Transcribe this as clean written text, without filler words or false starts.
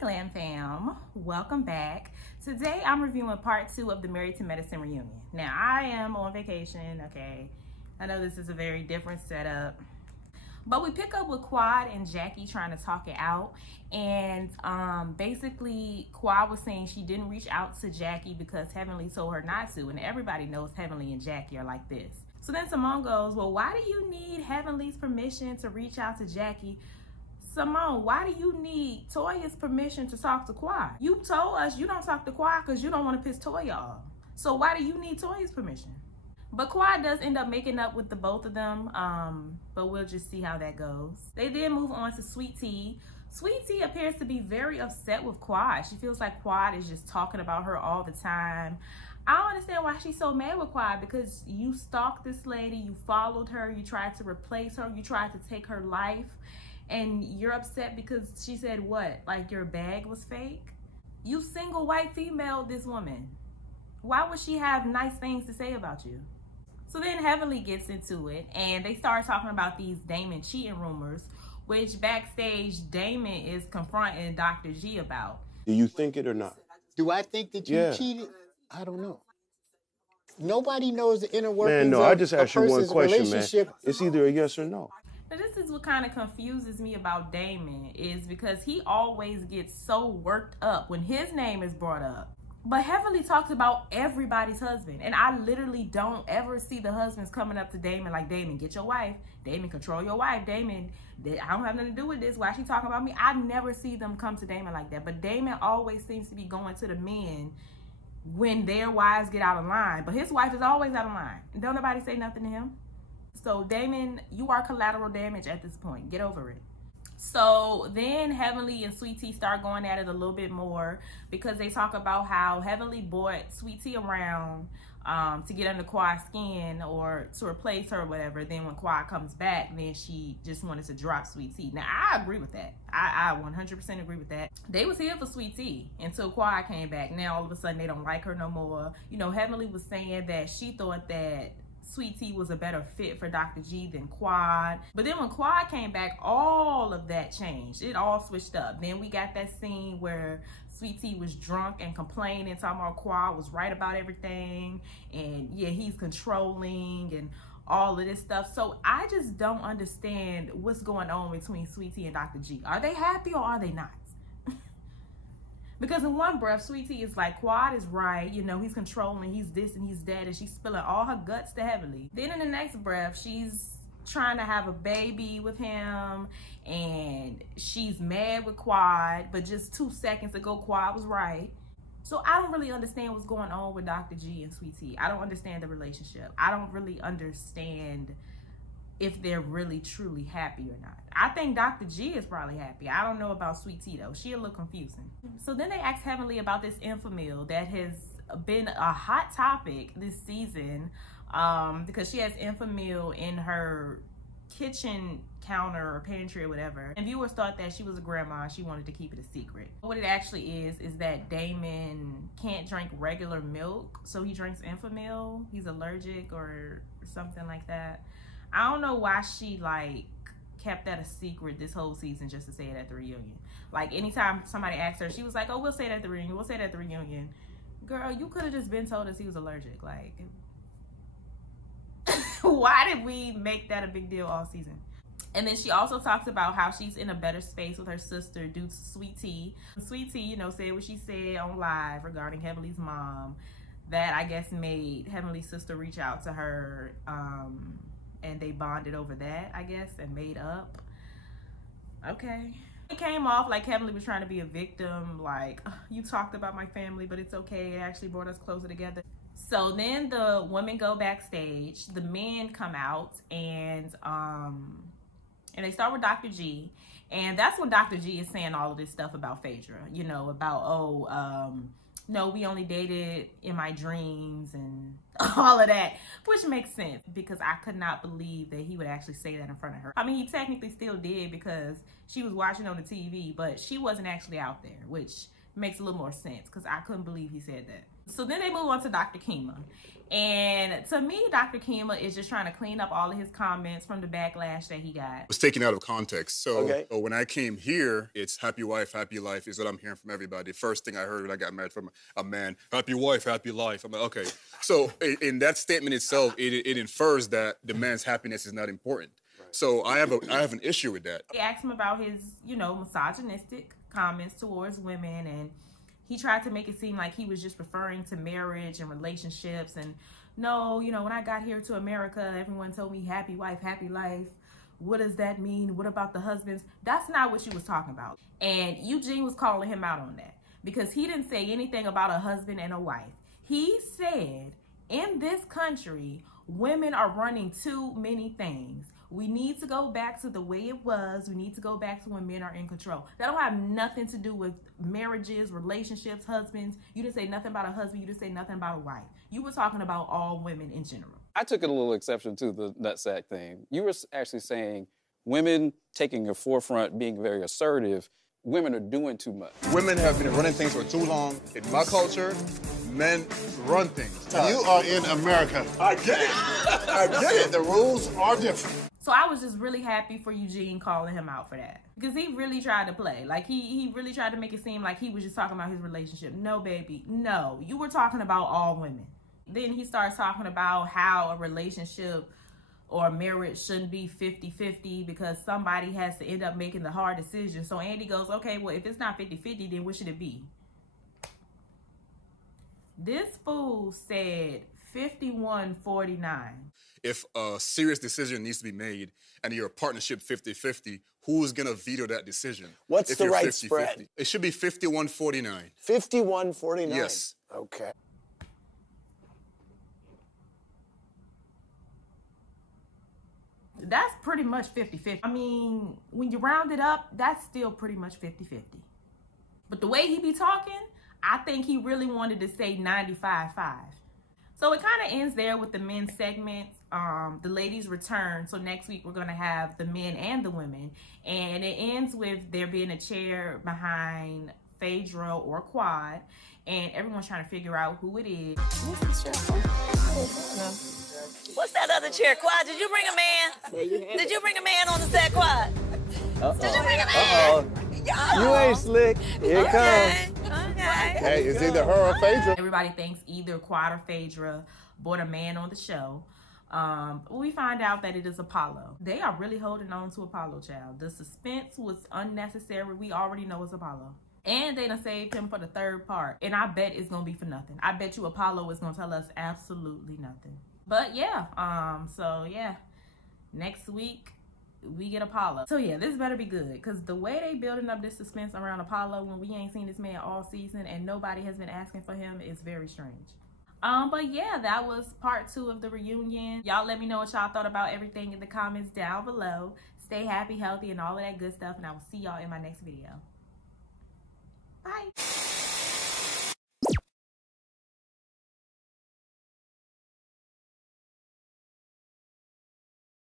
Glam Fam, welcome back. Today I'm reviewing part 2 of the Married to Medicine reunion. Now I am on vacation, okay? I know this is a very different setup, but we pick up with Quad and Jackie trying to talk it out. And basically Quad was saying she didn't reach out to Jackie because Heavenly told her not to, and everybody knows Heavenly and Jackie are like this. So then Simone goes, well, why do you need Heavenly's permission to reach out to Jackie? Simone, why do you need Toya's permission to talk to Quad? You told us you don't talk to Quad because you don't want to piss Toya off. So why do you need Toya's permission? But Quad does end up making up with the both of them, but we'll just see how that goes. They then move on to Sweet Tea. Sweet Tea appears to be very upset with Quad. She feels like Quad is just talking about her all the time. I don't understand why she's so mad with Quad, because you stalked this lady, you followed her, you tried to replace her, you tried to take her life. And you're upset because she said what? Like your bag was fake? You single white female this woman. Why would she have nice things to say about you? So then Heavenly gets into it and they start talking about these Damon cheating rumors, which backstage Damon is confronting Dr.G about. Do you think it or not? Do I think that you cheated? I don't know. Nobody knows the inner workings man, no, of I just asked you one question, relationship. Man. It's either a yes or no. Now, this is what kind of confuses me about Damon, is because he always gets so worked up when his name is brought up. But Heavenly talks about everybody's husband, and I literally don't ever see the husbands coming up to Damon like, Damon, get your wife. Damon, control your wife. Damon, I don't have nothing to do with this. Why is she talking about me? I never see them come to Damon like that. But Damon always seems to be going to the men when their wives get out of line. But his wife is always out of line. Don't nobody say nothing to him. So Damon, you are collateral damage at this point. Get over it. So then Heavenly and Sweet Tea start going at it a little bit more, because they talk about how Heavenly brought Sweet Tea around to get under Quad's skin or to replace her or whatever. Then when Quad comes back, then she just wanted to drop Sweet Tea. Now I agree with that. I 100% agree with that. They was here for Sweet Tea until Quad came back. Now all of a sudden they don't like her no more. You know, Heavenly was saying that she thought that Sweet Tea was a better fit for Dr.G than Quad. But then when Quad came back, all of that changed. It all switched up. Then we got that scene where Sweet Tea was drunk and complaining, talking about Quad was right about everything. And yeah, he's controlling and all of this stuff. So I just don't understand what's going on between Sweet Tea and Dr.G. Are they happy or are they not? Because in one breath, Sweet Tea is like, Quad is right, you know, he's controlling, he's this and he's that, and she's spilling all her guts to Heavenly. Then in the next breath, she's trying to have a baby with him, and she's mad with Quad, but just 2 seconds ago, Quad was right. So I don't really understand what's going on with Dr.G and Sweet Tea. I don't understand the relationship. I don't really understand if they're really truly happy or not. I think Dr.G is probably happy. I don't know about Sweet Tea though. She a little confusing. So then they ask Heavenly about this infamil that has been a hot topic this season, because she has infamil in her kitchen counter or pantry or whatever. And viewers thought that she was a grandma. She wanted to keep it a secret. What it actually is that Damon can't drink regular milk, so he drinks infamil. He's allergic or something like that. I don't know why she like kept that a secret this whole season just to say it at the reunion. Like anytime somebody asked her, she was like, oh, we'll say it at the reunion. We'll say it at the reunion. Girl, you could have just been told us he was allergic. Like, why did we make that a big deal all season? And then she also talks about how she's in a better space with her sister due to Sweet Tea. Sweet Tea, you know, said what she said on live regarding Heavenly's mom. That, I guess, made Heavenly's sister reach out to her, and they bonded over that, I guess, and made up. Okay. It came off like Heavenly was trying to be a victim, like, you talked about my family, but it's okay. It actually brought us closer together. So then the women go backstage, the men come out, and they start with Dr.G. And that's when Dr.G is saying all of this stuff about Phaedra, you know, about, no, we only dated in my dreams and all of that, which makes sense because I could not believe that he would actually say that in front of her. I mean, he technically still did because she was watching on the TV, but she wasn't actually out there, which makes a little more sense because I couldn't believe he said that. So then they move on to Dr. Kema. And to me, Dr. Kema is just trying to clean up all of his comments from the backlash that he got. It was taken out of context. So when I came here, it's happy wife, happy life is what I'm hearing from everybody. First thing I heard when I got married from a man, happy wife, happy life. I'm like, okay. So in that statement itself, it infers that the man's happiness is not important. Right. So I have an issue with that. They asked him about his, misogynistic comments towards women, and he tried to make it seem like he was just referring to marriage and relationships. And no, when I got here to America, everyone told me happy wife, happy life. What does that mean? What about the husbands? That's not what you was talking about. And Eugene was calling him out on that because he didn't say anything about a husband and a wife. He said, in this country, women are running too many things. We need to go back to the way it was. We need to go back to when men are in control. That don't have nothing to do with marriages, relationships, husbands. You didn't say nothing about a husband. You didn't say nothing about a wife. You were talking about all women in general. I took it a little exception to the nutsack thing. You were actually saying women taking a forefront, being very assertive. Women are doing too much. Women have been running things for too long. In my culture, men run things. You are in America. I get it. I get it. The rules are different. So I was just really happy for Eugene calling him out for that. Because he really tried to play. Like, he really tried to make it seem like he was just talking about his relationship. No, baby. No. You were talking about all women. Then he starts talking about how a relationship or a marriage shouldn't be 50-50 because somebody has to end up making the hard decision. So Andy goes, okay, well, if it's not 50-50, then what should it be? This fool said 51-49. If a serious decision needs to be made and you're a partnership 50-50, who's going to veto that decision? What's the right spread? It should be 51-49. 51-49? Yes. Okay. That's pretty much 50-50. I mean, when you round it up, that's still pretty much 50-50. But the way he be talking, I think he really wanted to say 95-5. So it kind of ends there with the men's segment. The ladies return. So next week we're going to have the men and the women. And it ends with there being a chair behind Phaedra or Quad. And everyone's trying to figure out who it is. What's that other chair? Quad, did you bring a man? Did you bring a man on the set, Quad? Did you bring a man? You ain't slick. Here it comes. Okay. Hey, it's either her or Phaedra. Everybody thinks either Quad or Phaedra brought a man on the show. We find out that it is Apollo. They are really holding on to Apollo, child. The suspense was unnecessary. We already know it's Apollo. And they done saved him for the third part. And I bet it's going to be for nothing. I bet you Apollo is going to tell us absolutely nothing. But yeah, next week we get Apollo. So yeah, this better be good because the way they building up this suspense around Apollo when we ain't seen this man all season and nobody has been asking for him is very strange. But yeah, that was part 2 of the reunion. Y'all let me know what y'all thought about everything in the comments down below. Stay happy, healthy, and all of that good stuff, and I will see y'all in my next video.